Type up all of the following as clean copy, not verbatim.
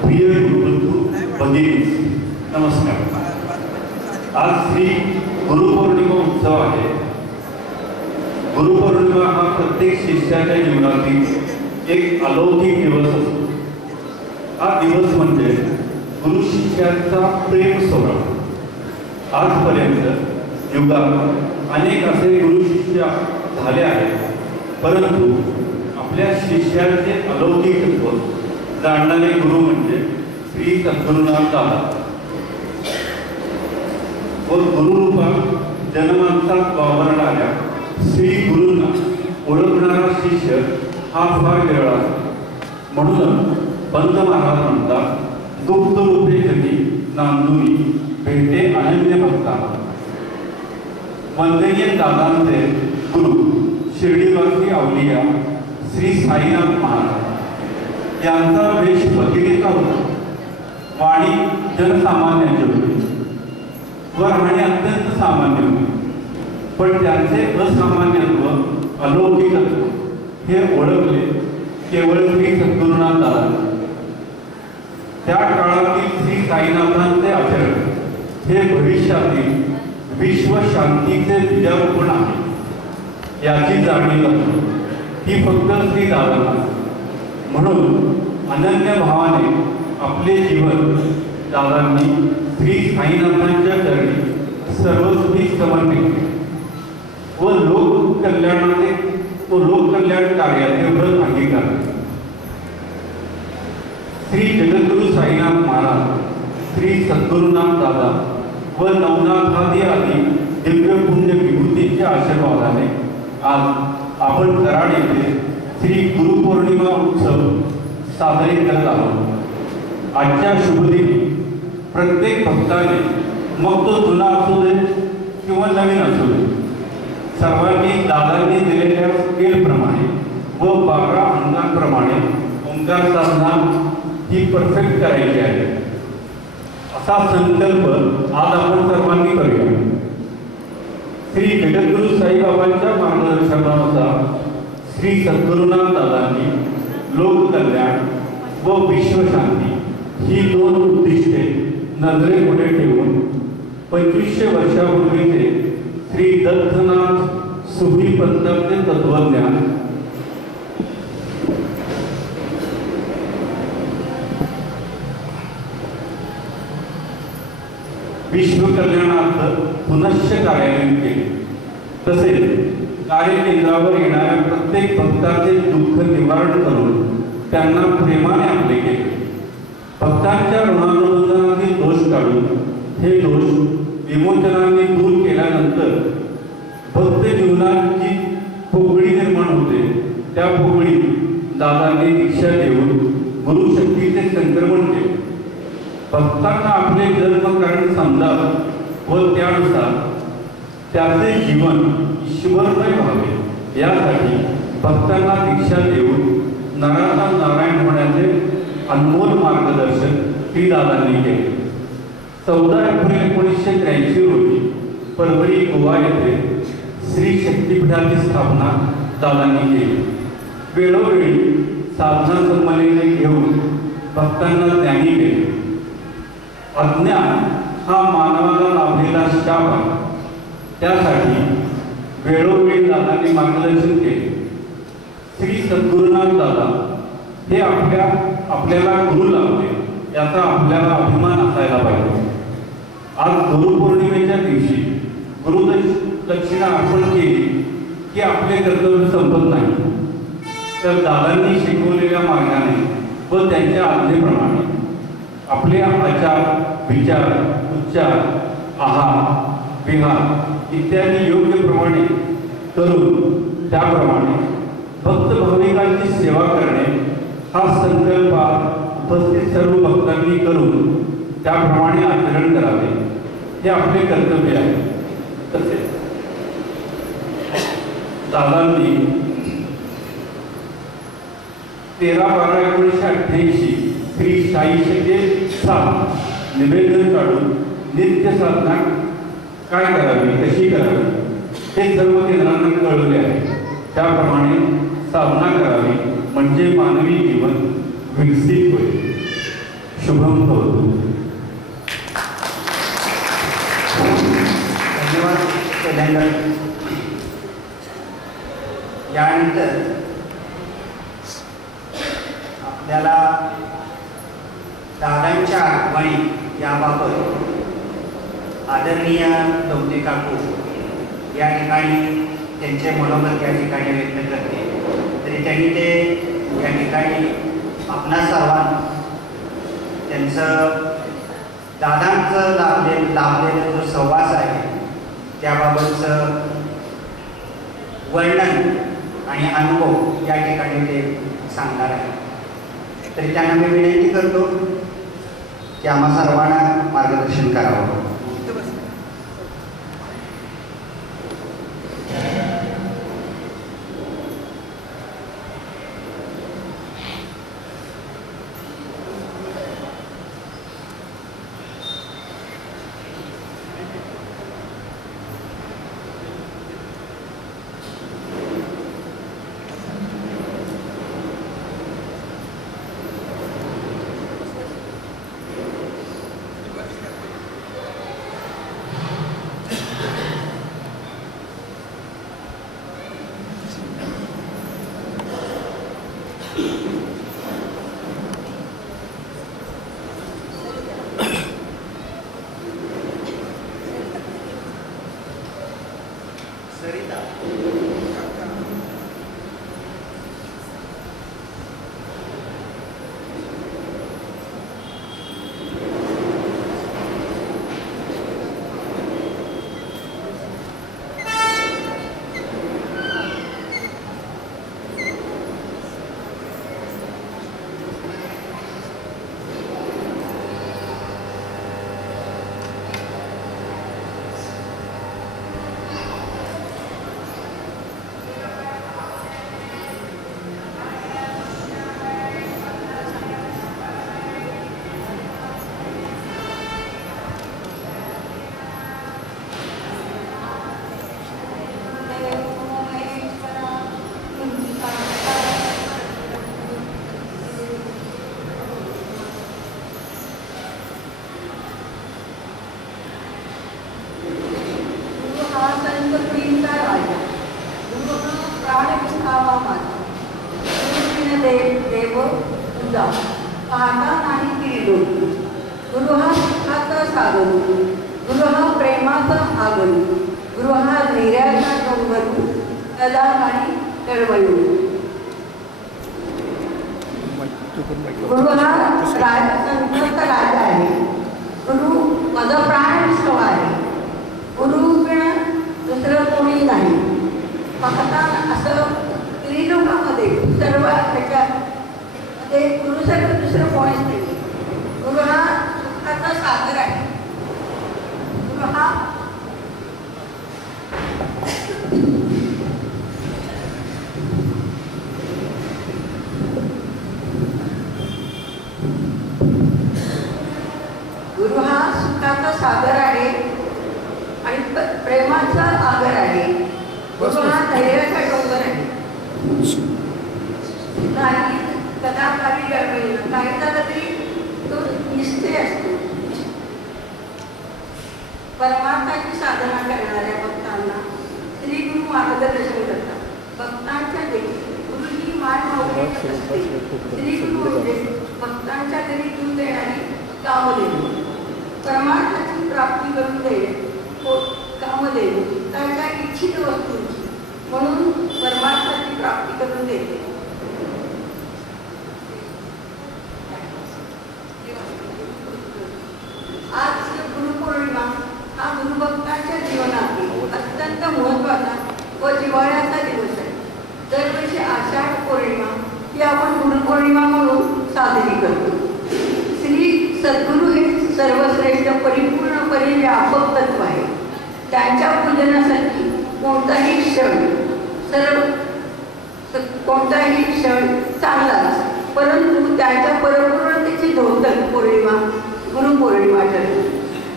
प्रिय गुरुबंधू भगिनी, नमस्कार. आज श्री गुरुपौर्णिमा उत्सव आहे. गुरुपौर्णिमा हा प्रत्येक शिष्याच्या जीवनातील एक अलौकिक दिवस असतो. हा दिवस म्हणजे गुरु शिष्यांचा प्रेम सोहळा. आजपर्यंत युगात अनेक असे गुरु शिष्य झाले आहेत, परंतु आपल्या शिष्यांचे अलौकिकत्व जाणणारे गुरु म्हणजे श्री सद्गुरुनाथ दादा. व गुरुरूपात जन्मांतात वावरणाऱ्या श्री गुरूंना ओळखणारा शिष्य हा फार वेगळा असतो. म्हणून पंत महाराज म्हणतात, गुप्त रूपे जगी नांदुनी भेटे अनन्य भक्ता. वंदनीय दादांचे गुरु शिर्डीवासी अवलिया श्री साईनाथ महाराज यांचा वेश भगिनीचा होता. वाणी जनसामान्याची होती व राहणी अत्यंत सामान्य होती, पण त्यांचे असामान्यत्व अलौकिकत्व हे ओळखले केवळ श्री सद्गुरुनाथ दादा. त्या काळातील श्री साईनाथांचे आचरण हे भविष्यातील विश्व शांतीचे बीजारोपण आहे याची जाणीव ही फक्त श्री दादांना. म्हणून अनन्य भावाने आपले जीवन दादांनी श्री साईनाथांच्या चरणी सर्वस्वी समर्पित केले व लोककल्याण कार्याचे व्रत अंगीकारले. श्री जगद्गुरु साईनाथ महाराज, श्री सद्गुरुनाथ दादा व नवनाथादी आदी दिव्य पुण्य विभूतीच्या आशीर्वादाने आज आपण कराड येथे श्री गुरुपौर्णिमा उत्सव साजरे करत आहोत. आजच्या शुभदिनी प्रत्येक भक्ताने, मग तो जुना असू दे किंवा नवीन असू दे, सर्वांनी दादांनी दिलेल्या स्केलप्रमाणे व 12 अंगांप्रमाणे ओंकार साधना ही परफेक्ट करायची आहे. असा संकल्प आज आपण सर्वांनी करूया. श्री जगद्गुरु साईबाबांच्या मार्गदर्शनानुसार श्री सद्गुरुनाथ दादांनी लोककल्याण व विश्वशांती ही 2 उद्दिष्टे नजरेपुढे ठेवून 2500 वर्षापूर्वीचे श्री दत्तनाथ सुफी पंथाचे तत्वज्ञान विश्वकल्याणार्थ पुनश्च कार्यान्वित केले. तसेच कार्यकेंद्रावर येणाऱ्या प्रत्येक भक्ताचे दुःख निवारण करून त्यांना प्रेमाने आपले केले. भक्तांच्या ऋणानुबंधातील दोष काढून हे दोष विमोचनाने दूर केल्यानंतर भक्त जीवनात जी पोकळी निर्माण होते, त्या पोकळीत दादांनी दीक्षा देऊन गुरुशक्तीचे संक्रमण केले. भक्तांना आपले जन्मकारण समजावं व त्यानुसार त्याचे जीवन ईश्वरमय व्हावे यासाठी भक्तांना दीक्षा देऊन नराचा नारायण होण्याचे अनमोल मार्गदर्शन श्री दादांनी केले. 14 एप्रिल 1983 रोजी परभणी गोवा येथे श्री शक्तीपीठाची स्थापना दादांनी केली. वेळोवेळी साधना संमेलने घेऊन भक्तांना ज्ञानी केले. अज्ञान हा मानवाला लाभलेला शाप आहे, त्यासाठी वेळोवेळी दादांनी मार्गदर्शन केले. श्री सद्गुरुनाथ दादा हे आपल्याला गुरु लाभले याचा आपल्याला अभिमान असायला पाहिजे. आज गुरुपौर्णिमेच्या दिवशी गुरुदक्षिणा अर्पण केली की आपले कर्तव्य संपत नाही, तर दादांनी शिकवलेल्या मार्गाने व त्यांच्या आज्ञेप्रमाणे आपले आचार, विचार, उच्चार, आहार, विहार इत्यादी योग्य प्रमाणे करून त्याप्रमाणे भक्त भाविकांची सेवा करणे हा संकल्प उपस्थित सर्व भक्तांनी करून त्याप्रमाणे आचरण करावे हे आपले कर्तव्य आहे. तसेच दादांनी 13/12/1988 श्री साईशके 7 निवेदन काढून नित्य साधना काय करावी, कशी करावी हे सर्व केंद्रांना कळवले आहे. त्याप्रमाणे साधना करावी म्हणजे म्हणजे मानवी जीवन विकसित होईल. शुभम भवतु. धन्यवाद तेलंगण. यानंतर आपल्याला दादांच्या आठवणी याबाबत आदरणीय दौते काकू या ठिकाणी त्यांचे मनोगत या ठिकाणी व्यक्त करते. तरी त्यांनी ते या ठिकाणी आपणा सर्वांना त्यांचं दादांचं लाभलेला जो सहवास आहे त्याबाबतचं वर्णन आणि अनुभव या ठिकाणी ते सांगणार आहे. तरी त्यांना मी विनंती करतो की आम्हा सर्वांना मार्गदर्शन करावं.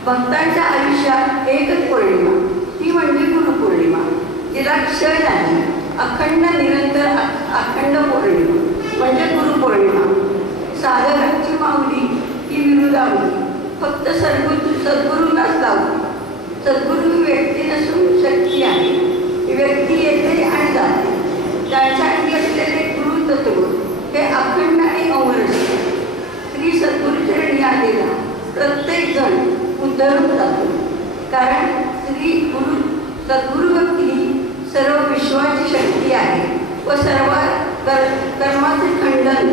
भक्तांच्या आयुष्यात एकच पौर्णिमा, ती म्हणजे गुरुपौर्णिमा. तिला क्षय नाही, अखंड निरंतर अखंड पौर्णिमा म्हणजे सद्गुरू ही व्यक्ती नसून शक्ती आहे. ही व्यक्ती येते आणि जाते. त्यांच्यासाठी असलेले गुरु तत्व हे अखंड आणि अमर असते. श्री सद्गुरूचरणी आलेला प्रत्येक जण उद्धरून जातो. कारण श्री गुरु सद्गुरू भक्ती ही सर्व विश्वाची शक्ती आहे व सर्व कर्माचे खंडन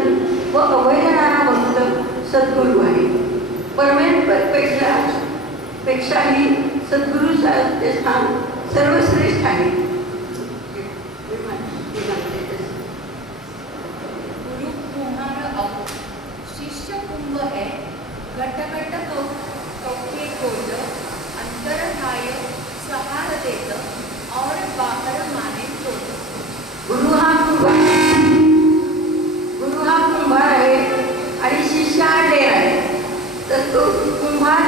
व अभयणारा भक्त सद्गुरू आहे. पेक्षाही सद्गुरूचे स्थान सर्वश्रेष्ठ आहे. गुरु तुम्हारा अब शिष्य कुंभ है, घट घट कौके कोट अंतरधाय सहार देत और बाहर माने तोट. गुरु हा कुंभार आहे आणि शिष्य हा ढेर आहे. तर तो कुंभार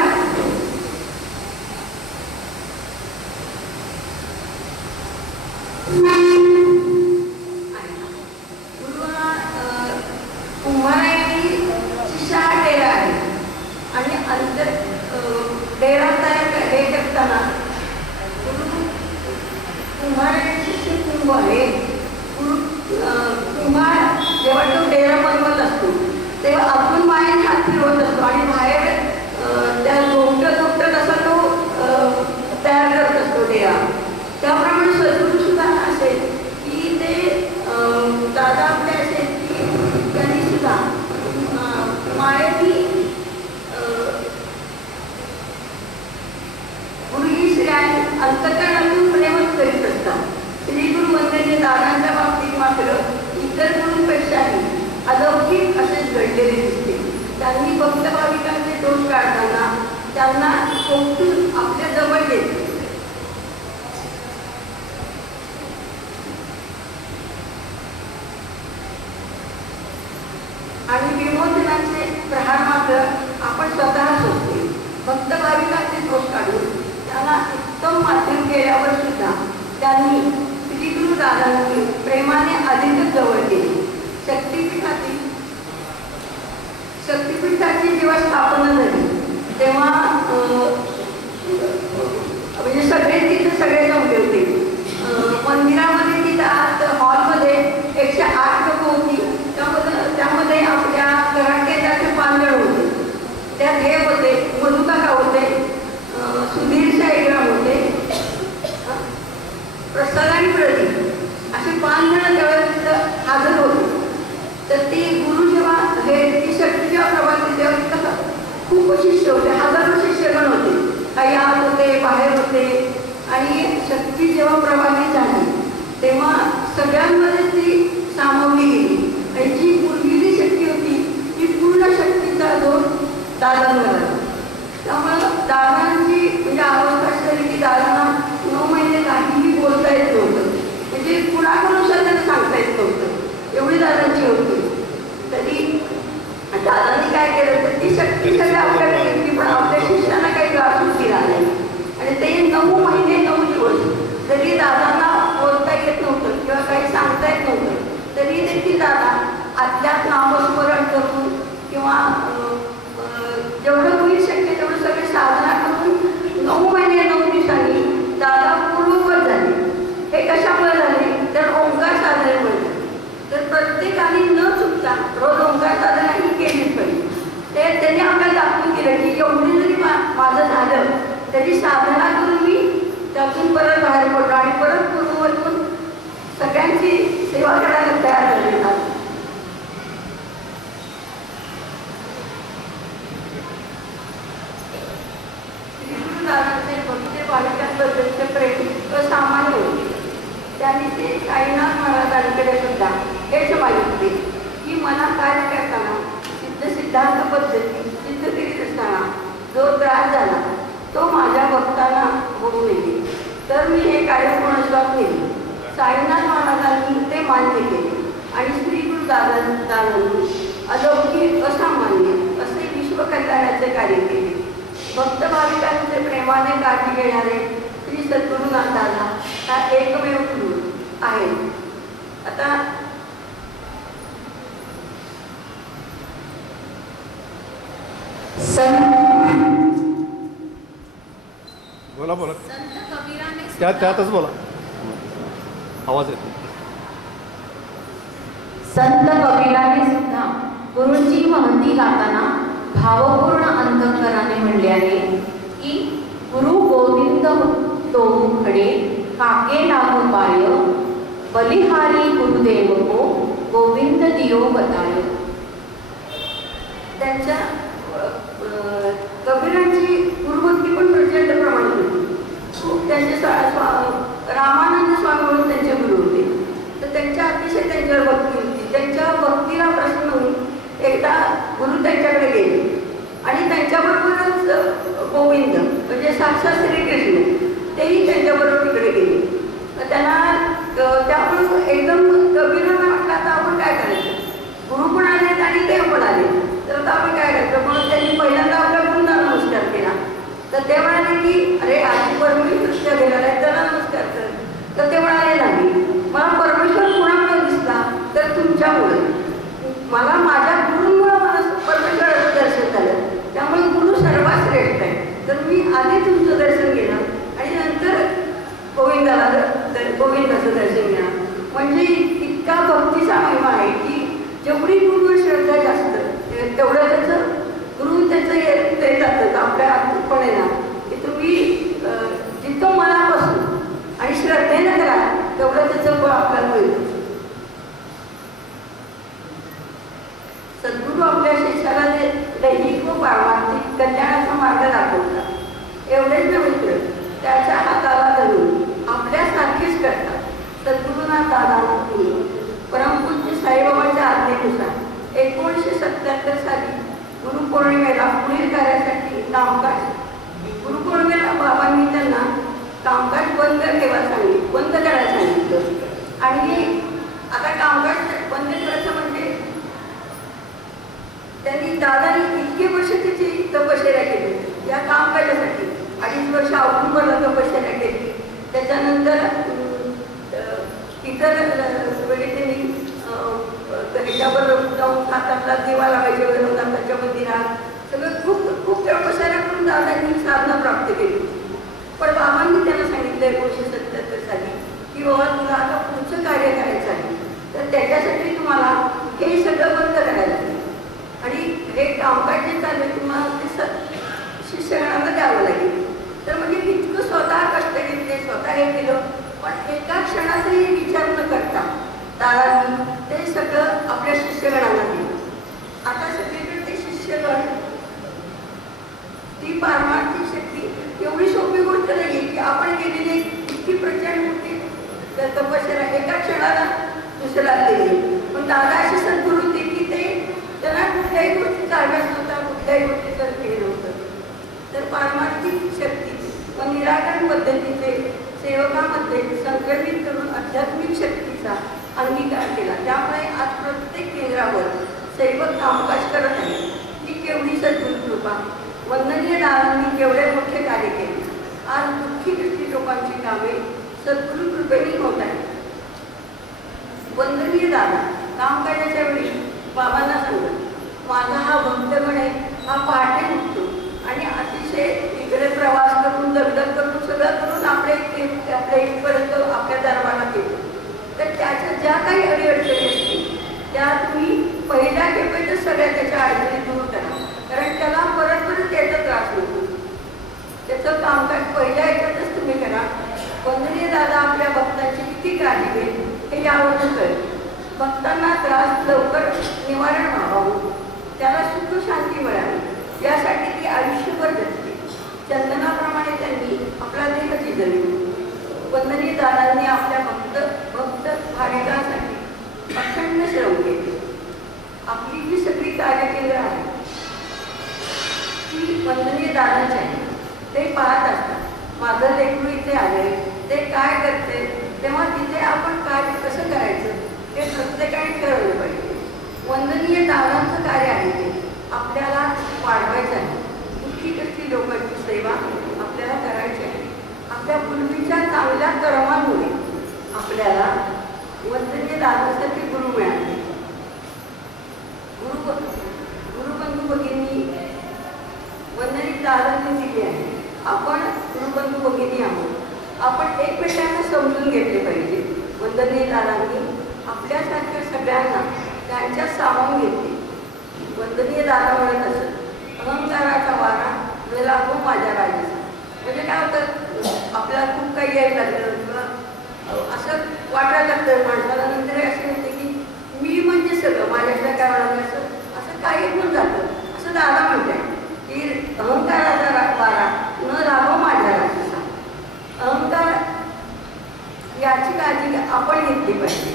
गुरु हा कुंभार आहे आणि शिष्य हा ढेर आहे. आणि ढेरा तयार हे करताना गुरु कुंभार आणि शिष्य कुंभ आहे. कुंभार जेव्हा तो डेरा बनवत असतो तेव्हा आपण बाहेर हात फिरवत असतो आणि बाहेर त्या धोपट असा तो तयार करत असतो डेरा. त्याप्रमाणे सद्गुरू सुद्धा असेल की ते दादा आपले असेल की त्यांनी सुद्धा मायेची गुरु ही श्री अंतःकरणातून प्रेमच करीत असतात. श्री गुरु वंदनीय दादांच्या बाबतीत मात्र इतर गुरूंपेक्षाही अलौकिक असेच घडलेले दिसते. त्यांनी भक्त भाविकांचे दोष काढताना त्यांना कोठून आपल्या जवळ घेतले. आणि विमोचनाचे प्रहार मात्र आपण स्वतः सोडते. भक्त भाविकांचे दोष काढून त्यांना उत्तम माध्यम केल्यावर सुद्धा त्यांनी श्री गुरु दादांनी प्रेमाने अधिकच जवळ केले. शक्तिपीठाची जेव्हा स्थापना झाली तेव्हा म्हणजे सगळे तिथे सगळे जमले होते. मंदिरामध्ये तिथं आत हॉलमध्ये 108 लोक होती. त्यामध्ये आपल्या कराटेदाचे 5 जण होते. त्यात हे होते मधुकाका होते, सुधीर साईग्राम होते, प्रसाद आणि प्रदीप असे 5 जण त्यावेळेस तिथं हजर होते. तर ती गुरु जेव्हा ती शक्तीच्या प्रभावी तेव्हा तिथं खूप शिष्य होते, हजारो शिष्यगण होते. काही आत होते, बाहेर होते. आणि शक्ती जेव्हा प्रभावी झाली तेव्हा सगळ्यांमध्ये ती सामावली गेली. आणि जी पूर्वीची शक्ती होती ती पूर्ण शक्तीचा जोर दादांवर आला. त्यामुळं दादांची म्हणजे अवस्था अशी झाली की दादांना 9 महिने काहीही बोलता येत नव्हतं. म्हणजे कुणाकडून त्यांना सांगता येत नव्हतं, एवढी दादांची होती. तरी दादांनी काय केलं तर ती शक्ती सगळी आपल्याकडे घेतली, पण आपल्या शिष्याला काही त्रास दिला नाही. आणि ते 9 महिने 9 दिवस जरी दादांना बोलता येत नव्हतं किंवा काही सांगता येत नव्हतं तरी देखील दादा आतल्यात नामस्मरण करून किंवा जेवढं होईल शक्य तेवढं सगळे साधना करून 9 महिने 9 दिवसांनी दादा पूर्ववत झाले. हे कशामुळे झाले तर ओंकार साधनेमुळे झाले. तर प्रत्येकाने न चुकता रोज ओंकार साधना ही केलीच पाहिजे. ते त्यांनी आपल्याला दाखवून दिलं की एवढी जरी माझं झालं तरी साधना करून मी त्यातून परत बाहेर पडलो आणि परत पूर्ववतून सगळ्यांची सेवा करायला तयार झालेला. दादांचे भक्ती बालिकांबद्दलचे प्रेम असामान्य होते. त्यांनी ते साईनाथ महाराजांकडे सुद्धा हेच मागितले की मला कार्य करताना सिद्धांत पद्धती सिद्ध करीत असताना जो त्रास झाला तो माझ्या भक्तांना होऊ नये, तर मी हे कार्य पूर्णत्वास केले. साईनाथ महाराजांनी ते मान्य केले आणि श्री गुरु दादांनी अलौकिक असामान्य असे विश्वकल्याणाचे कार्य केले. भक्त भाविकांचे प्रेमाने काळजी घेणारे श्री सद्गुरुनाथ दादा हा एकमेव गुरु आहे. आता बोला बोला संत कबीराने त्यातच बोला आवाज येतो. संत कबीराने सुद्धा गुरूंची महती गाताना भावपूर्ण अंतःकरणाने म्हणले आहे की गुरु गोविंद तो खडे काके लागू पाय बलिहारी गुरुदेव को गोविंद दियो बताय. त्यांच्या कबीरांची गुरुभक्ती पण प्रचंड प्रमाणात होती. खूप त्यांचे रामानंद स्वामी म्हणून त्यांचे गुरु होते. तर त्यांच्या अतिशय त्यांच्यावर भक्ती होती. त्यांच्या भक्तीला प्रसन्न होऊन एकदा गुरु त्यांच्याकडे गेले आणि त्यांच्याबरोबरच गोविंद म्हणजे साक्षात श्रीकृष्ण तेही त्यांच्याबरोबर तिकडे गेले. त्यांना त्यामुळे एकदम कबीरांना म्हटलं आता आपण काय करायचं, गुरु पण आले आणि देव पण आले, तर आता आपण काय करायचं. म्हणून त्यांनी पहिल्यांदा आपल्या गुरूंना नमस्कार केला. तर ते म्हणाले की अरे आधी परमेश्वर दृष्ट्या गेलेला आहे त्याला नमस्कार कर. तर ते म्हणाले नाही, मला परमेश्वर कुणामुळे दिसला तर तुमच्यामुळे, मला माझ्या गुरूंमुळे मला परमेश्वराचं दर्शन झालं. त्यामुळे गुरु सर्वात श्रेष्ठ आहे. तर मी आधी तुमचं दर्शन घेणार आणि नंतर गोविंदाचं दर्शन घेणार. म्हणजे इतका भक्तीचा महिमा आहे की जेवढी गुरुवर श्रद्धा जास्त तेवढं त्याचं गुरु त्याचं ते जातं आपल्या आत्मपणे ना की तुम्ही जिथं मनापासून आणि श्रद्धेनं करा तेवढं त्याचं फळ आपल्याला मिळतं. सद्गुरू आपल्या शिष्याला दैहिक व पारमार्थिक कल्याणाचा मार्ग दाखवतात. एवढेच नव्हे त्याच्या हाताला धरून आपल्यासारखेच करतात. सद्गुरूंना दादा परमपूज्य साईबाबांच्या आज्ञेनुसार 1977 साली गुरुपौर्णिमेला पुढील कार्यासाठी कामकाज गुरुपौर्णिमेला बाबांनी त्यांना कामकाज बंद करायला सांगितलं. आणि आता कामकाज बंद करायचं म्हणजे त्यांनी दादानी इतके वर्ष त्याची तपश्चर्या केली या कामकाजासाठी. 2.5 वर्ष ऑक्टोबरला तपश्चर्या केली. त्याच्यानंतर इतर वेळी त्यांनी ह्याच्यावर जाऊन हातातला दिवा लावायचे वैरवनाथाच्या मंदिरात सगळं खूप तपश्चर्या करून दादांनी साधना प्राप्त केली. पण बाबांनी त्यांना सांगितलं 1977 साली की बाबा तुला आता पुढचं कार्य करायचं आहे, तर त्याच्यासाठी तुम्हाला हे सगळं बंद करायला लागेल आणि हे कामकाज जे चालू आहे तुम्हाला ते शिष्यगणांना द्यावं लागेल. तर म्हणजे इतकं स्वतः कष्ट घेतले, स्वतः हे केलं, पण एका क्षणाचाही विचार न करता दादांनी ते सगळं आपल्या शिष्यगणांना दिलं. आता सगळीकडे ते शिष्यगण ती पारमार्थिक शक्ती एवढी सोपी गोष्ट नाही की आपण केलेली इतकी प्रचंड मोठी तपश्चर्या एका क्षणाला दुसऱ्याला दिली. पण दादा अशी सद्गुरू होती की ते त्यांना कुठल्याही गोष्टीचा अभ्यास नव्हता, कुठल्याही गोष्टीचं हे नव्हतं. तर पारमार्थिक शक्ती व निराकरण पद्धतीचे सेवकामध्ये संक्रमित करून आध्यात्मिक शक्तीचा अंगीकार केला. त्यामुळे आज प्रत्येक केंद्रावर सेवक कामकाज करत आहे. ही केवढी सद्गुरू कृपा. वंदनीय दादांनी केवढे मोठे कार्य केले. आज दुःखी दृष्टी लोकांची कामे सद्गुरू कृपेने होत आहे. वंदनीय दादा कामकाजाच्या वेळी बाबांना सांगत माझा हा भक्तगण आहे, हा पहाटे उठतो आणि अतिशय इकडे प्रवास करून दगदग करून सगळं करून आपल्या इथपर्यंत आपल्या दरबारात येतो. तर त्याच्या ज्या काही अडीअडचणी असतील त्या तुम्ही पहिल्या खेपेतच सगळ्या त्याच्या अडचणी दूर करा. कारण त्याला परत त्याचा त्रास होतो. त्याचं कामकाज पहिल्या याच्यातच तुम्ही करा. वंदनीय दादा आपल्या भक्तांची किती काळजी घेईल हे यावरून कळेल. भक्तांना त्रास लवकर निवारण व्हावं, त्याला सुख शांती मिळावी यासाठी ती आयुष्यभर जगते. चंदनाप्रमाणे त्यांनी आपला देह चिजवला. वंदनीय दादांनी आपल्या भक्त भाविकांसाठी अखंड श्रम केले. आपली जी सगळी कार्यकेंद्र आहेत ती वंदनीय दादांची आहे. ते पाहत असतात माझं लेकरू इथे आले, ते काय करते, तेव्हा तिथे आपण कार्य कसं करायचं ते प्रत्येकाने ठरवलं पाहिजे. वंदनीय दादांचं कार्य आहे ते आपल्याला वाढवायचं आहे. दुःखी कष्टी लोकांची सेवा आपल्याला करायची आहे. आपल्या पूर्वीच्या चांगल्या कर्मांमुळे आपल्याला वंदनीय दादासाठी गुरु मिळाले. गुरुबंधू भगिनी वंदनीय दादांनी दिली आहे. आपण गुरुबंधू भगिनी समजून घेतले पाहिजे. वंदनीय दादांनी आपल्यासारख्या सगळ्यांना त्यांच्यात सामावून घेतले. वंदनीय दादा म्हणत असत, अहंकाराचा वारा न लागो माझ्या राजाचा. म्हणजे काय होतं, आपल्याला खूप काही यायला लागलं किंवा असं वाटायला लागतं माणसाला. नंतर असे होते की मी म्हणजे सगळं, माझ्याकडे काय म्हणालं असं काही होऊन जातं. असं दादा म्हणतात की अहंकाराचा वारा न लागो माझ्या राजाचा. अहंकार याची काळजी आपण घेतली पाहिजे.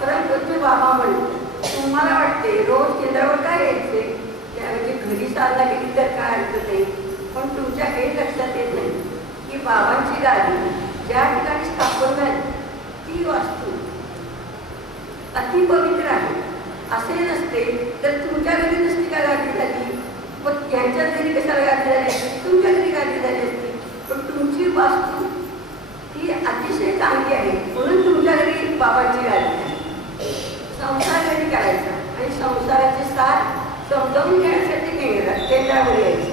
परंतु बाबा म्हणतो, तुम्हाला वाटते रोज केंद्रावर काय यायचे, त्याऐवजी घरी साधना केली तर काय अर्थ नाही. पण तुमच्या हे लक्षात येत नाही की बाबांची गादी ज्या ठिकाणी स्थापन झाली ती वास्तू अतिपवित्र आहे. असे नसते तर तुमच्या घरी नसती का गादी झाली, मग यांच्या घरी कशाला गादी झाली असती, तुमच्या घरी गादी झाली असती. पण तुमची वास्तू ही अतिशय चांगली आहे म्हणून तुमच्या घरी बाबांची गादी आहे. संसार घरी करायचा आणि संसाराचे सार समजावून घेण्यासाठी केंद्रावर यायचे.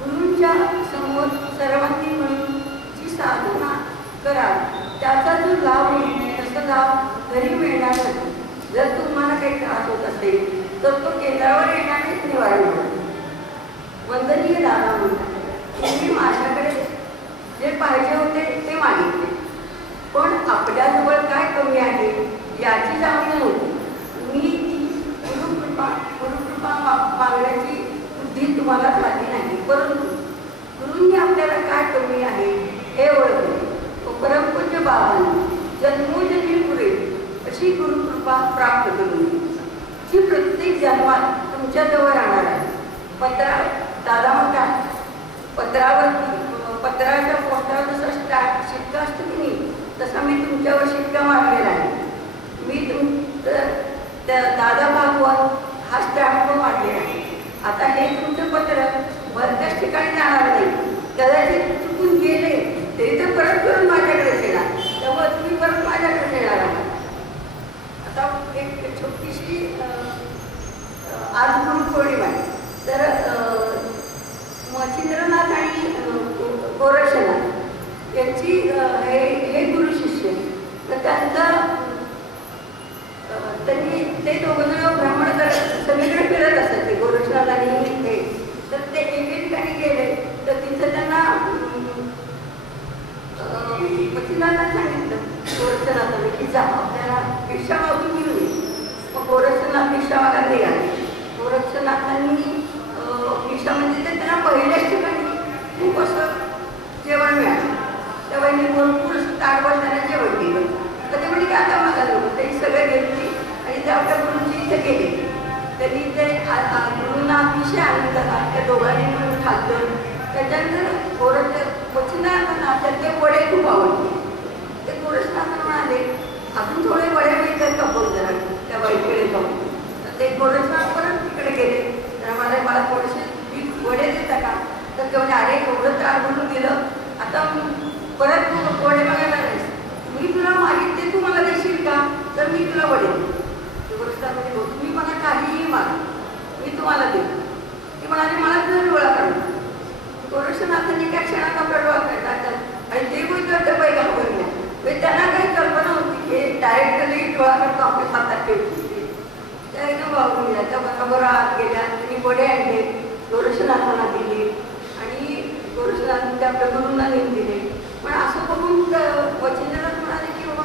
गुरूंच्या समोर सर्वांनी म्हणून जी साधना कराल त्याचा जो लाभ होईल तसा लाभ घरी मिळणार नाही. जर तुम्हाला काही त्रास होत असेल तर तो केंद्रावर येण्यानेच निवारण होईल. वंदनीय दादा म्हणतात, तुम्ही माझ्याकडे जे पाहिजे होते ते मागितले, पण आपल्याजवळ काय कमी आहे याची जाणीव नव्हती. मी ती गुरुकृपा मागण्याची बुद्धी तुम्हाला झाली नाही, परंतु गुरूंनी आपल्याला काय कमी आहे हे ओळखले. परमपूज्य बाबांनी जन्मोजन्मी पुरेल अशी गुरुकृपा प्राप्त करून जी प्रत्येक जन्मात तुमच्याजवळ राहणार आहे. दादा म्हणतात, पत्राच्या पोस्टावर जसा शिक्का असतो की नाही तसा मी तुमच्यावर शिक्का मारलेला आहे. मी दादा भागवत हा स्टॅम्प मारलेला आहे. आता हे तुमचं पत्र भरत्याच ठिकाणी जाणार नाही. कदाचित चुकून गेले तरी ते परत करून माझ्याकडेच येणार, त्यामुळे तुम्ही परत माझ्याकडे येणार आहात. आता एक छोटीशी आज गुरुपौर्णिमा आहे, तर मच्छिंद्रनाथ आणि गोरक्षनाथ यांची हे गुरु शिष्य, तर त्यांचं ते दोघं जण भ्रमण करत सगळीकडे फिरत असत. ते गोरक्षनाथ आणि हे, तर ते एके ठिकाणी गेले तर तिथं त्यांना मच्छिंद्रनाथांना सांगितलं गोरक्षनाथांनी की जा आपल्याला भिक्षा मागून घेऊन ये. मग गोरक्षनाथ भिक्षा मागायला निघाले. गोरक्षनाथांनी भिक्षा म्हणजे ते त्यांना पहिल्याच ठिकाणी खूप असं जेवण मिळालं. तेव्हा भरपूर असं ताटभर त्यांना जेवण दिलं. कधी म्हणजे काय आता मागायला होतं ते सगळे घेतली आणि ते आपल्या गुरुजी इथे गेले. त्यांनी ते गुरुंना अतिशय आनंद झाला. त्या दोघांनी मिळून खाल्लं. त्याच्यानंतर मच्छिंद्रनाथांना ते वडे खूप आवडले. ते गोरक्षनाथ म्हणाले, अजून थोडे वडे मिळतात का बघ जरा त्या बाईकडे जाऊन. तर ते गोरक्षनाथ परत तिकडे गेले. तर मला थोडेसे वडे देता का, तर ते म्हणजे अरे एवढं त्रास म्हणून दिलं, आता परत वडे मागायला नाहीस, मी तुला मागितले तू मला देशील का, तर मी तुला वडे देतो. गोरक्षनाथ म्हणजे तुम्ही मला काहीही मागा मी तुम्हाला देतो. ते म्हणाले मला तुझा डोळा काढून. गोरक्षनाथांनी त्या क्षणात आपला डोळा काढला आणि ते बोलतात त्या बाई घाबरल्या. म्हणजे त्यांना काही कल्पना होती की डायरेक्टली डोळा काढतो आपल्या हातात ठेवतो. त्या एकदम वागून गेल्या. त्या बरोबर आत गेल्या. त्यांनी वडे आणले, गोरक्षनाथांना दिले आणि गोरक्षनाथांनी आपल्या गुरूंना नेऊन दिले. पण असं बघून मच्छिंद्रनाथ म्हणाले की बाबा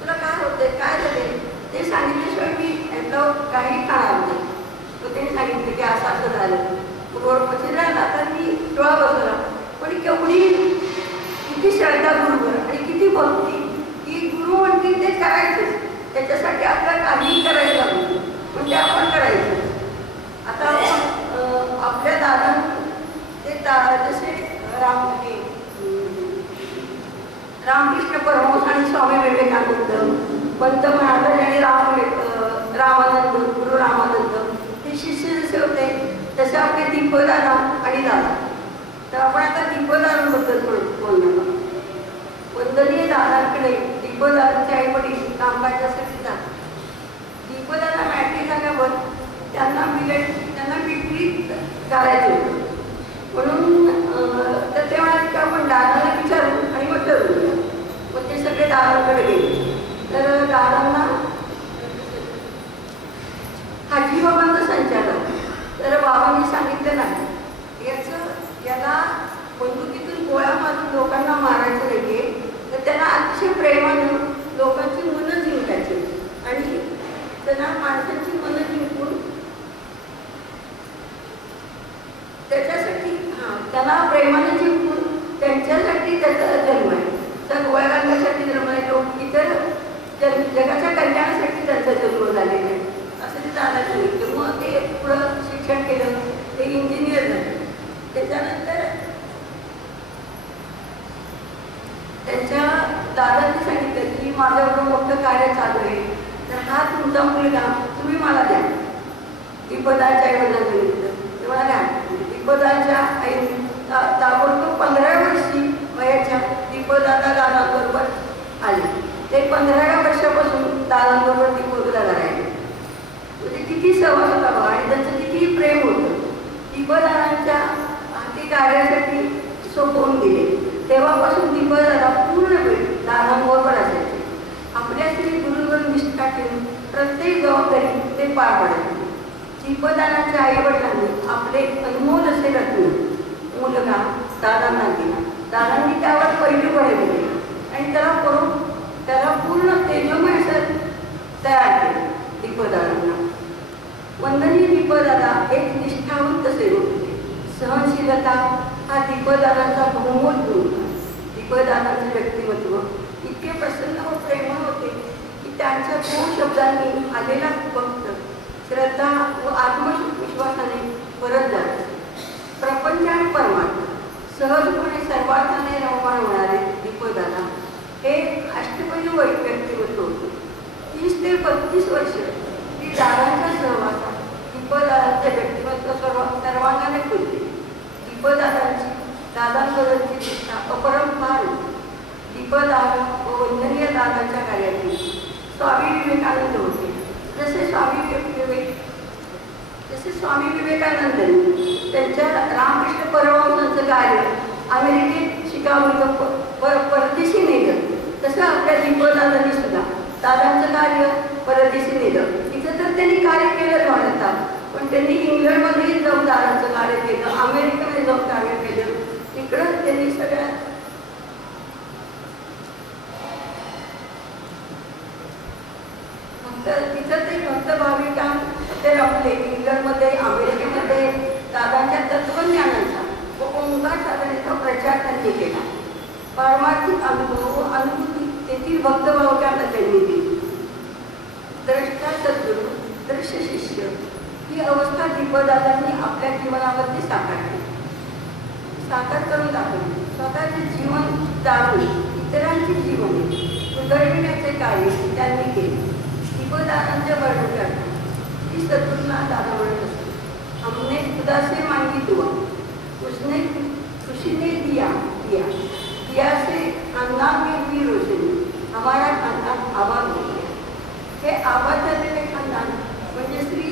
तुला काय होतंय, काय झाले ते सांगितल्याशिवाय मी यातलं काही खाणार नाही. तर त्यांनी सांगितलं की असं असं झालं. मच्छिंद्रनाथांनी डोळा बसवला. पण केवढी किती श्रद्धा गुरुवर आणि किती भक्ती की गुरु म्हणते ते करायचंच. त्याच्यासाठी आपल्याला काहीही करायला लागतं म्हणजे आपण करायचं. आता आपल्या दादा ते जसे रामकृष्ण परमहंस आणि स्वामी विवेकानंद, पंत महाराज आणि रामानंद, गुरु रामानंद हे शिष्य जसे होते तसे आपले दीपदादा आणि दादा. तर आपण आता दीपदादांबद्दल बोलणार. वंदनीय दादांकडे दीपदादांचे आई वडील कामकाजासाठी जातात. दीपदादा मॅट्रिक झाल्यावर त्यांना मिलिटरीत घालायचं होतं म्हणून तर ते म्हणाले की आपण जगाच्या कल्याणासाठी त्यांचा जन्म झालेला आहे असं ते दादा सांगितलं. मग ते पुढं शिक्षण केलं, ते इंजिनियर झाले. त्याच्यानंतर त्यांच्या दादांनी सांगितलं की माझ्याबरोबर मोठं कार्य चालू आहे, तर हा तुमचा मुलगा तुम्ही मला द्या. दीपदाच्या आईवडिलांना सांगितलं, तेव्हा द्या. दीपदाच्या आईने ताबडतोब 15व्या वर्षी वयाच्या दीपदादा दादांबरोबर आले. ते 15व्या वर्षापासून दादांबरोबर दीपदादा राहिले. म्हणजे किती सहवास होता बघा आणि त्यांचं किती प्रेम होतं. दीपदादांच्या हाती कार्यासाठी सोपवून दिले. तेव्हापासून दीपदादा पूर्ण वेळ दादांबरोबर असायचे. आपल्या श्री गुरुवर निष्ठा ठेवून प्रत्येक जबाबदारी ते पार पाडायचे. दीपदादांच्या आईवडिलांनी आपले अनमोल असे रत्न मुलगा दादांना दिला. दादांनी त्यावर पैलूकडे दिले आणि त्याला पूर्ण तेजोमय असं तयार केलं. दीपदादांना वंदनीय दीपदादा एक निष्ठावंत सेवक होते. सहनशीलता हा दीपदादांचा बहुमोल गुण होता. दीपदादांचे व्यक्तिमत्व इतके प्रसन्न व प्रेमळ होते की त्यांच्या 2 शब्दांनी आलेला भक्त श्रद्धा व आत्मविश्वासाने परत जातो. प्रपंच आणि परमात्मा सहजपणे सर्वार्थाने रममाण होणारे दीपदादा हे अष्टपैलू व्यक्तिमत्व होते. 30 ते 32 वर्ष ती दादांच्या सहवासात दीपदादांचे व्यक्तिमत्व सर्वांगाने खुलते. दीपदादांची दादांबरोबरची निष्ठा अपरंपार. दीपदादा व वंदनीय दादांच्या कार्यातील स्वामी विवेकानंद होते. जसे स्वामी विवेकानंदांनी त्यांच्या रामकृष्ण परमहंसांचं कार्य अमेरिकेत शिकागो इथं परदेशी नेलं, तसं आपल्या दीपदादांनी सुद्धा दादांचं कार्य परदेशी नेलं. इथं तर त्यांनी कार्य केलं म्हणतात, पण त्यांनी इंग्लंडमध्येही जाऊन दादांचं कार्य केलं, अमेरिकेमध्ये जाऊन कार्य केलं. तिकडं त्यांनी सगळ्या तिथं ते भक्त भाविका ते रमले. इंग्लंडमध्ये अमेरिकेमध्ये दादांच्या तत्वज्ञानाचा व ओंकार साधनेचा प्रचार त्यांनी केला. पारमार्थिक अनुभव व अनुभूती तेथील भक्त भाविकांना त्यांनी दिली. द्रष्टा सद्गुरू, दृश्य शिष्य ही अवस्था दीपदादांनी आपल्या जीवनामध्ये साकार करून दाखवली. स्वतःचे जीवन जाणून इतरांची जीवन उजळविण्याचे कार्य त्यांनी केले. दीपदादांच्या वर्णन करतात की सद्गुरूंना दादा म्हणत असतो, हमने खुदा से मांगी दुआ, उसने खुशी ने दिया से खानदान में भी रोशनी, हमारा खानदान आबाद हो गया. हे आबाद झालेले खानदान म्हणजे श्री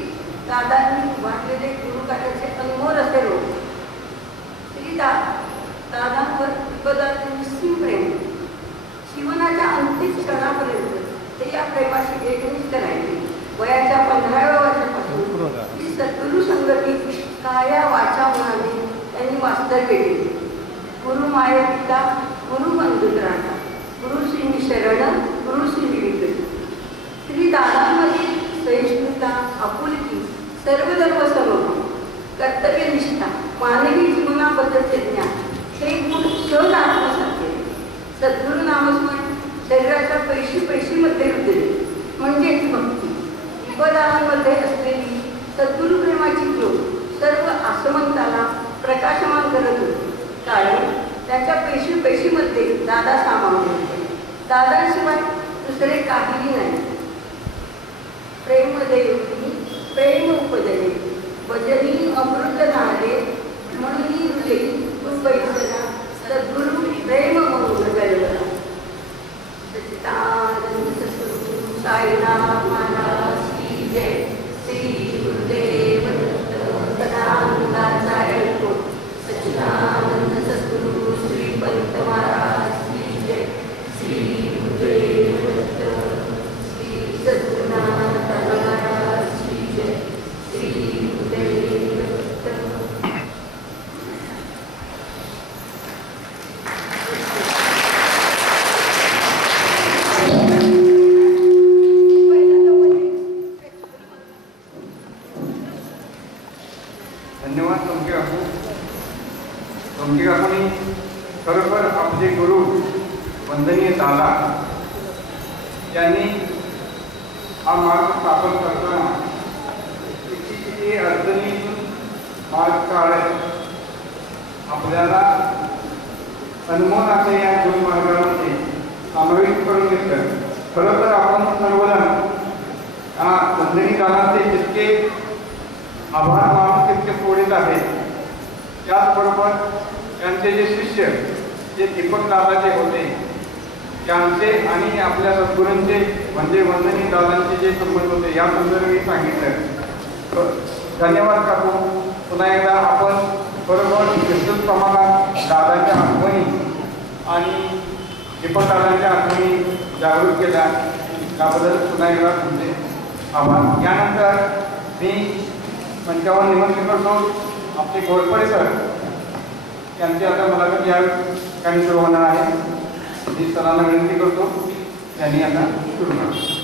दादांनी उभारलेले गुरुकार्याचे अनमोल असे रोग. श्री दादांवर दीपदादांचे निस्सीम प्रेम. जीवनाच्या अंतिम क्षणापर्यंत ते या प्रेमाशी एकनिष्ठ राहिले. वयाच्या 15व्या वर्षापासून ही सद्गुरू संगती काया वाचा मनाने त्यांनी वास्तव्य केली. गुरु माये पिता, गुरु बंधुराजा, गुरु श्री शरण, गुरु श्री विवेक. श्री दादांमधील सहिष्णुता, आपुलकी, सर्वधर्म समभाव, कर्तव्यनिष्ठा, मानवी जीवनाबद्दलचे ज्ञान हे गुण सहज आत्मसात केले. सद्गुरू नामस्मरण शरीराच्या पैशीमध्ये रुजले म्हणजेच भक्ती. दीपदादांमध्ये असलेली सद्गुरू प्रेमाची ज्योत सर्व आसमंताला प्रकाशमान करत होती. कारण त्याच्या पैशीमध्ये दादा सामावले होते. दादांशिवाय दुसरे काहीही नाही. प्रेममध्ये प्रेम उपजले, भजनी अमृत नाले म्हणून रुजे तू पैसला, सद्गुरू प्रेम म्हणून गरवला. सच्चिदानंद सद्गुरू साईनाथ महाराज की जय. श्री गुरुदेव दत्त सदानंदाचा ऐको. सच्चिदानंद सद्गुरू श्री पंत महाराज की जय. श्री गुरुदेव दत्त श्री सद्गुरुनाथ महाराज की जय. श्री गुरुदेव दत्त. हा मार्ग स्थापन करताना किती अडचणीतून मार्ग काढायचा आपल्याला अनुभव आता या दोन मार्गामध्ये समाविष्ट करून घेतलं. खरं तर आपण सर्वजण हा वंदनी दानाचे जितके आभार मानून तितके पुढेच आहेत. त्याचबरोबर त्यांचे जे शिष्य जे दीपक दादाचे होते त्यांचे आणि आपल्या सद्गुरूंचे म्हणजे वंदनी दादांचे जे संबंध होते या संदर्भी सांगितलं. धन्यवाद काकू. पुन्हा एकदा आपण बरोबर विस्तृत प्रमाणात दादांच्या आठवणी आणि दीपक दादांच्या आठवणी जागृत केल्या त्याबद्दल पुन्हा एकदा तुमचे आभार. यानंतर मी मंचावर निमंत्रण करतो आपले घोरपडे सर यांची आता मुलाखत या ठिकाणी सुरू होणार आहे. मी सरांना विनंती करतो त्यांनी आता सुरू करा.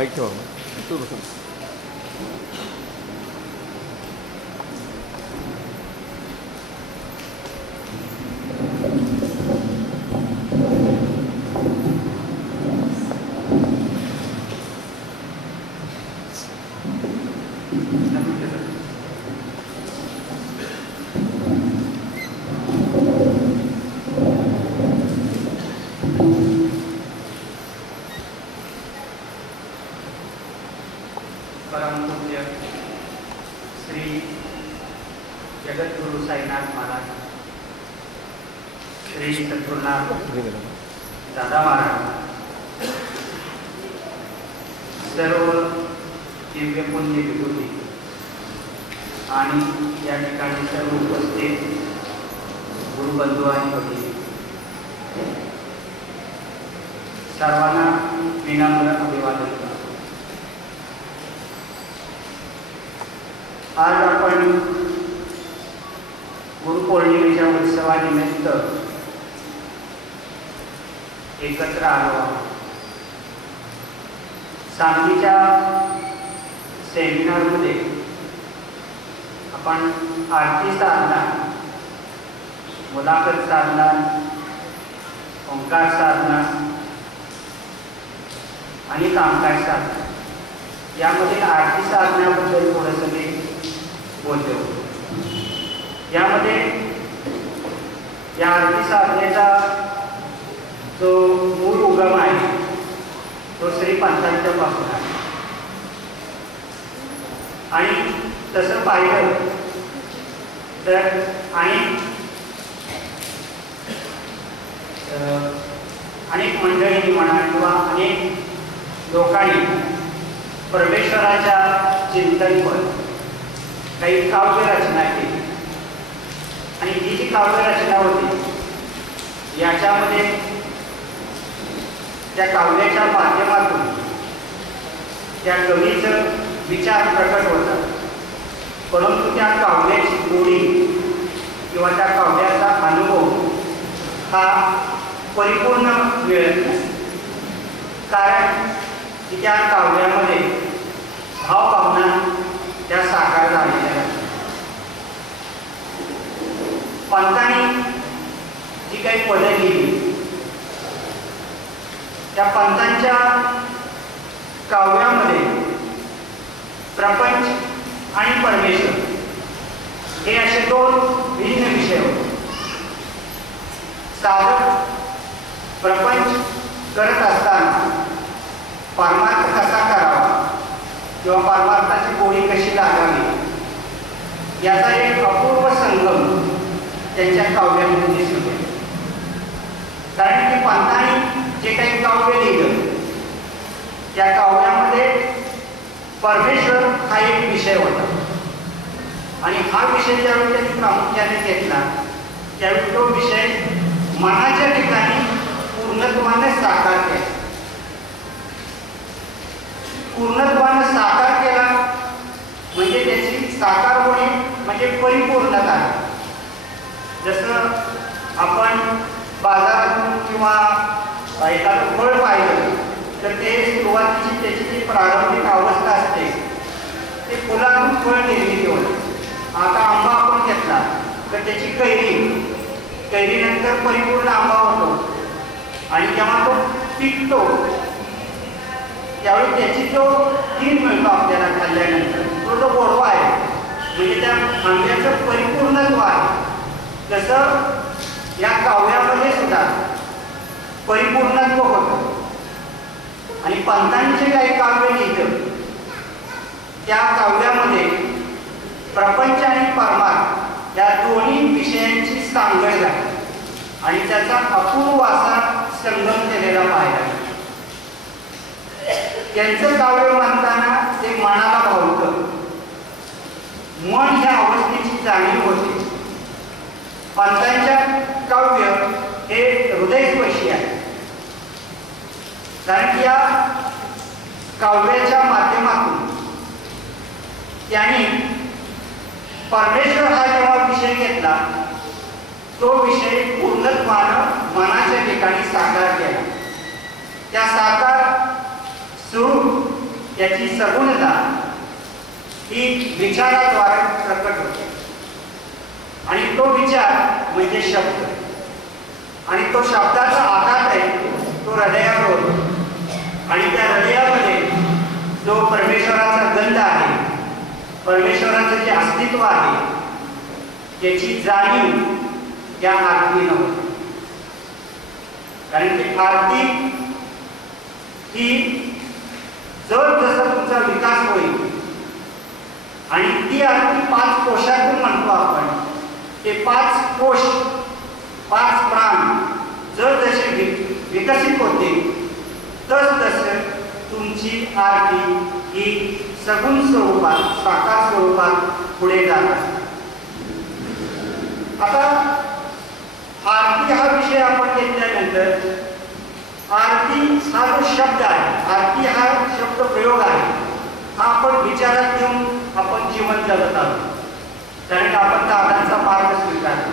माईक ठेवा तू बसून. परमपूज्य श्री जगद्गुरु साईनाथ महाराज, श्री सद्गुरुनाथ दादा महाराज, सर्व दिव्य पुण्य विभूती आणि या ठिकाणी सर्व उपस्थित गुरुबंधू आणि भगिनी, सर्वांना विनम्र अभिवादन. आज आपण गुरुपौर्णिमेच्या उत्सवानिमित्त एकत्र आलो आहोत. सांगलीच्या सेमिनारमध्ये आपण आरती साधना, मुलाखत साधना, ओंकार साधना आणि कामकाज साधना यामध्ये आरती साधनाबद्दल थोडंसं मी बोलतो. यामध्ये या आरती साधनेचा जो मूळ उगम आहे तो श्री पंथांच्या पासून आहे. आणि तसं पाहिलं तर अनेक मंडळींनी म्हणा किंवा अनेक लोकांनी परमेश्वराच्या चिंतनपर काही काव्य रचना केली. आणि ही जी काव्य रचना होती याच्यामध्ये त्या काव्याच्या माध्यमातून त्या कवीचं विचार प्रकट होतात, परंतु त्या काव्याची गोडी किंवा त्या काव्याचा अनुभव हा परिपूर्ण मिळत नाही. कारण की त्या काव्यामध्ये भावभावना त्या साकार झालेल्या आहेत. पंथांनी जी काही पदं लिहिली त्या पंथांच्या काव्यामध्ये प्रपंच आणि परमेश्वर हे असे दोन भिन्न विषय होते. साधक प्रपंच करत असताना परमार्थ कसा करावा किंवा परमार्थाची गोडी कशी लागावी याचा एक अपूर्व संगम त्यांच्या काव्यामध्ये दिसून येतो. कारण की पंथांनी जे काही काव्य लिहिलं त्या काव्यामध्ये परमेश्वर हा एक विषय होता. आणि हा विषय ज्यावेळी त्यांनी प्रामुख्याने घेतला त्यावेळी तो विषय मनाच्या ठिकाणी पूर्णत्वाने साकार केला. पूर्णत्वाने साकार केला म्हणजे त्याची साकार होणे म्हणजे परिपूर्णता. जसं आपण बाजारातून किंवा एखादं फळ पाहिलं तर ते सुरुवातीची त्याची जी प्रारंभिक अवस्था असते ते फुलातून फळ निर्मिती होते. आता आंबा आपण घेतला तर त्याची कैरीनंतर परिपूर्ण आंबा होतो. आणि जेव्हा तो पिकतो त्यावेळी त्याची जो तीन मिळतो आपल्याला खाल्ल्यानंतर तो जो गोडवा आहे म्हणजे त्या आंब्याचं परिपूर्णत्व आहे. तसं या काव्यामध्ये सुद्धा परिपूर्णत्व होतं. आणि पंथांचे काही काव्य लिहिलं त्या काव्यामध्ये प्रपंच आणि परमार्थ या दोन्ही विषयांची सांगड झाली आणि त्याचा अपूर्व असा संगम केलेला पाहिला. त्यांचं काव्य म्हणताना ते मनाला भावतं. मन ह्या अवस्थेची जाणीव होते. पंथांच्या काव्य हे हृदयस्पर्शी आहे. कारण की या काव्याच्या माध्यमातून त्यांनी परमेश्वर हा जेव्हा विषय घेतला तो विषय पूर्णत्वानं मनाच्या ठिकाणी साकार केला. त्या साकार स्वरूप त्याची सगुणता ही विचाराद्वारे प्रकट होते आणि तो विचार म्हणजे शब्द आणि तो शब्दाचा आघात आहे तो हृदयावर होतो आणि त्या हृदयामध्ये जो परमेश्वराचा गंध आहे, परमेश्वराचं जे अस्तित्व आहे त्याची जाणीव या आरतीनं होते. कारण की आरती ही जसं तुमचा विकास होईल आणि ती आरती 5 कोशातून म्हणतो आपण, ते 5 कोश 5 प्राण जसे विकसित होते तसं तुमची आरती ही सगुण स्वरूपात साकार स्वरूपात पुढे जात असते. आता आरती हा विषय आपण घेतल्यानंतर आरती हा जो शब्द आहे, आरती हा शब्द प्रयोग आहे, हा आपण विचारात घेऊन आपण जीवन जगत आहोत. कारण आपण दादांचा मार्ग स्वीकारला.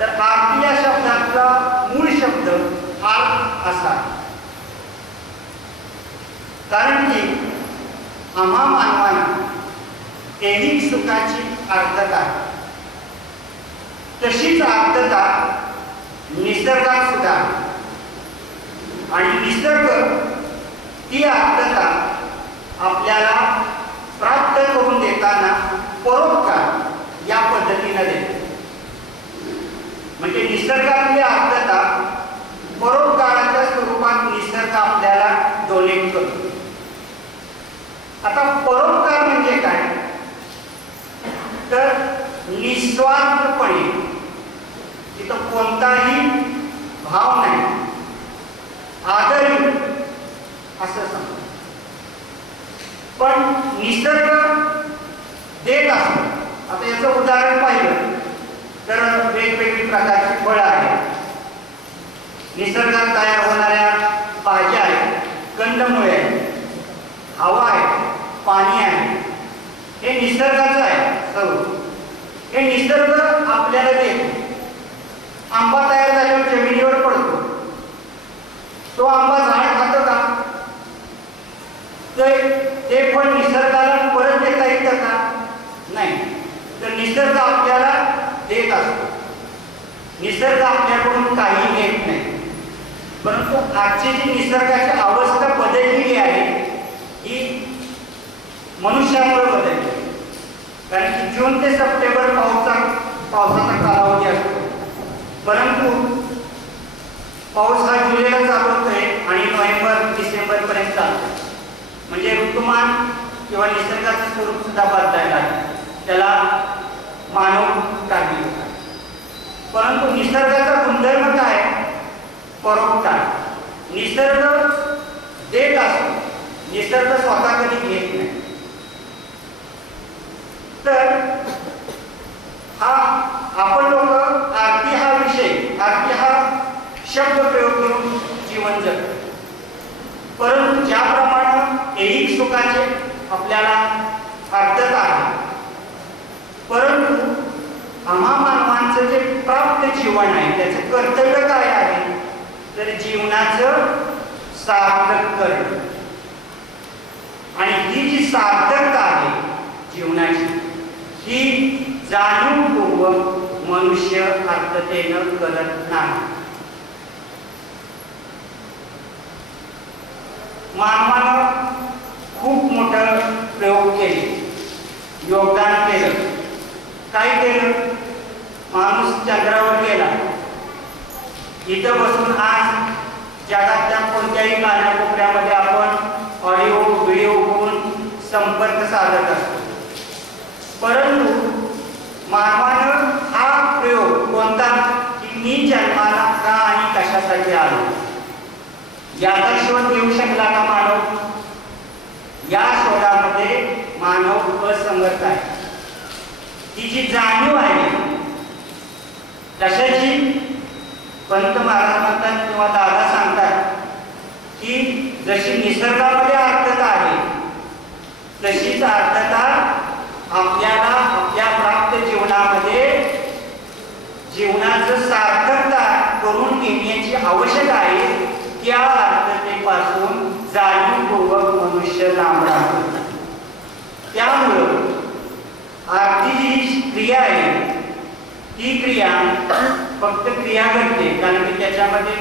तर आरती या शब्दाचा मूळ शब्द आर्त असा, कारण की आम्हा मानवांना ऐहिक सुखाची आर्तता तशीच आर्तता निसर्गात सुद्धा आणि निसर्ग ती आर्तता आपल्याला प्राप्त करून देताना परोपकार या पद्धतीने देते. म्हणजे निसर्गातली आर्तता परोपकाराच्या स्वरूपात निसर्ग आपल्याला डोनेट करतो. आता परोपकार म्हणजे काय, तर निस्वार्थपणे, तिथं कोणताही भाव नाही, आदर असं समजा. पण निसर्ग देत असतो. आता याचं उदाहरण पाहिलं तर वेगवेगळी प्रकारची फळं आहेत, निसर्गात तयार होणाऱ्या भाज्या आहेत, कंदमुळे आहेत, हवा आहे, पाणी आहे, हे निसर्गाचं आहे सर्व. हे निसर्ग आपल्याला देतो. आंबा तयार झाल्यावर जमिनीवर पडतो, तो आंबा झाड खातं का, ते फळ निसर्गाला परत देता येतं का, नाही. तर निसर्ग आपल्याला देत असतो. निसर्ग आपल्याकडून काही घेत नाही. परंतु आजची जी निसर्गाची अवस्था बदललेली आहे ही मनुष्यामुळे बदलली. कारण की जून ते सप्टेंबर पावसाचा कालावधी असतो, परंतु पाऊस हा जुलैला चालू होतोय आणि नोव्हेंबर डिसेंबर पर्यंत चालतो. म्हणजे ऋतुमान किंवा निसर्गाचं स्वरूप सुद्धा बदलायला आहे, त्याला मानव काढली होता. परंतु निसर्गाचा गुणधर्म काय, परोपकार. निसर्ग देत असतो, निसर्ग स्वतः कधी घेत नाही. तर हा आपण लोक आरती हा विषय, आरती हा शब्द प्रयोग करून जीवन जगतो. परंतु ज्याप्रमाणे ऐहिक सुखाचे आपल्याला अर्थता आहे, परंतु आम्हा मानवांचं जे प्राप्त जीवन आहे त्याचं कर्तव्य काय आहे, तर जीवनाचं सार्थक करणं. आणि ही जी सार्थकता आहे जीवनाची, ही जाणीवपूर्वक मनुष्य अर्थतेनं करत नाही. मानवानं खूप मोठं प्रयोग केले, योगदान केलं. काय केलं, माणूस चंद्रावर गेला. इथं बसून आज जगातल्या कोणत्याही कानाकोपऱ्यामध्ये आपण ऑडिओ व्हिडिओ करून संपर्क साधत असतो. परंतु मानवानं हा प्रयोग कोणता, की मी जन्माला का आणि कशासाठी आलो याचा शोध घेऊ शकला का मानव? या शोधामध्ये मानव असमर्थ आहे. ही जी जाणीव आहे कशाची, पंत महाराज म्हणतात किंवा दादा सांगतात की जशी निसर्गामध्ये अर्थता आहे तशीच अर्थता आपल्याला आपल्या प्राप्त जीवनामध्ये जीवनाचं सार्थकता करून घेण्याची आवश्यक आहे. त्या अर्थतेपासून जाणीवपूर्वक मनुष्य लांब राहतो. त्यामुळं आरती जी क्रिया आहे ती क्रिया फक्त क्रिया घडते, कारण की त्याच्यामध्ये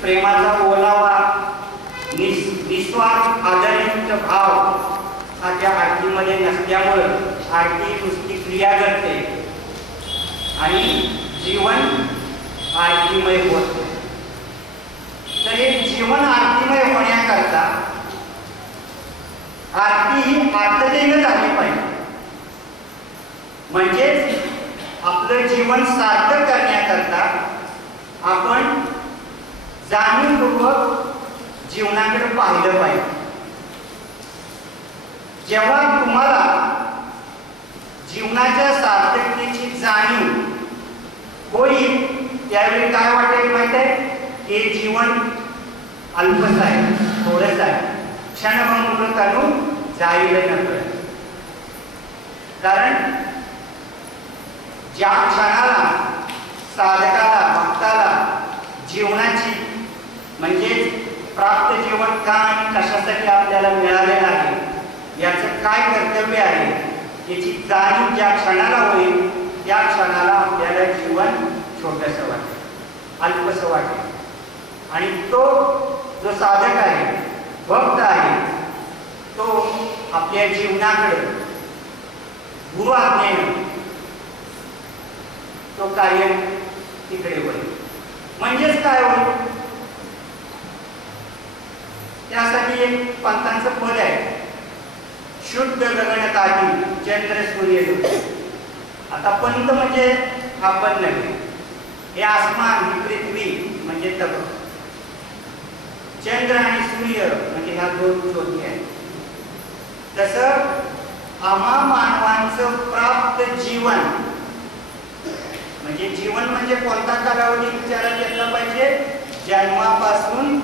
प्रेमाचा ओलावा, निस्वार्थ आदरयुक्त भाव हा त्या आरतीमध्ये नसल्यामुळं आरती नुसती क्रिया घडते आणि जीवन आरतीमय होत. तर हे जीवन आरतीमय होण्याकरता आरती ही आर्ततेनं झाली पाहिजे. म्हणजेच आपलं जीवन सार्थक करण्याकरता आपण जाणीवपूर्वक जीवनाकडे पाहिलं पाहिजे. जेव्हा तुम्हाला जीवनाच्या सार्थकतेची जाणीव होईल त्यावेळी काय वाटेल माहिती आहे? हे जीवन अल्पच आहे, थोडंच आहे, क्षणभंगुर करून जाईल नकळत. कारण ज्या क्षणाला साधकाला भक्ताला जीवनाची म्हणजे प्राप्त जीवन का आणि कशासाठी आपल्याला मिळालेलं आहे याचं काय कर्तव्य आहे याची जाणीव ज्या क्षणाला होईल त्या क्षणाला आपल्याला जीवन छोटंसं वाटेल, अल्पसं वाटेल. आणि तो जो साधक आहे, भक्त आहे, तो आपल्या जीवनाकडे गुरु आज्ञेनं तो कार्य तिकडे होईल. म्हणजेच काय होईल? त्यासाठी एक पंथांचं पद आहे, शुद्ध गगन काठी चंद्र सूर्य डोळे. आता पंथ म्हणजे आपण नव्हे, हे आसमान, ही पृथ्वी म्हणजे तब, चंद्र आणि सूर्य म्हणजे ह्या दोन ज्योती आहेत. तसं आम्हा मानवांचं प्राप्त जीवन म्हणजे जीवन म्हणजे कोणता कालावधी विचारात घेतला पाहिजे? जन्मापासून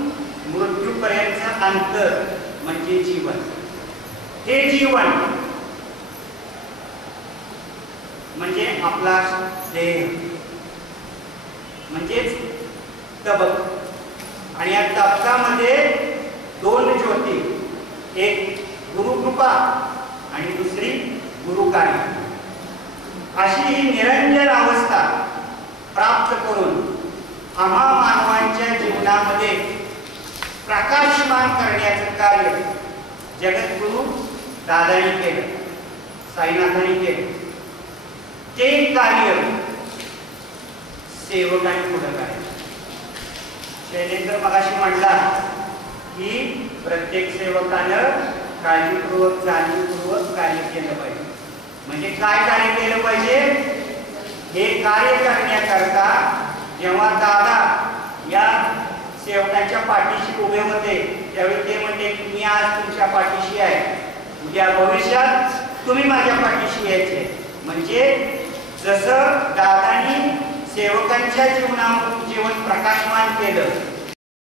मृत्यूपर्यंतचं अंतर म्हणजे जीवन. हे जीवन म्हणजे आपला देह म्हणजेच तबक. आणि या तबकामध्ये दोन ज्योती, एक गुरुकृपा आणि दुसरी गुरुकार्य. अशी ही निरंजन अवस्था प्राप्त करून आम्हा मानवांच्या जीवनामध्ये प्रकाशमान करण्याचं कार्य जगद्गुरु दादांनी केलं, साईनाथांनी केलं. ते कार्य सेवकांनी पुढे करायचं. शैलेंद्र मगाशी म्हटला की प्रत्येक सेवकानं काळजीपूर्वक जाणीवपूर्वक कार्य केलं पाहिजे. म्हणजे काय कार्य केलं पाहिजे? हे कार्य करण्याकरता जेव्हा दादा या सेवकांच्या पाठीशी उभे होते त्यावेळी ते म्हणते की मी आज तुमच्या पाठीशी आहे, उद्या भविष्यात तुम्ही माझ्या पाठीशी यायचे. म्हणजे जसं दादांनी सेवकांच्या जीवन प्रकाशमान केलं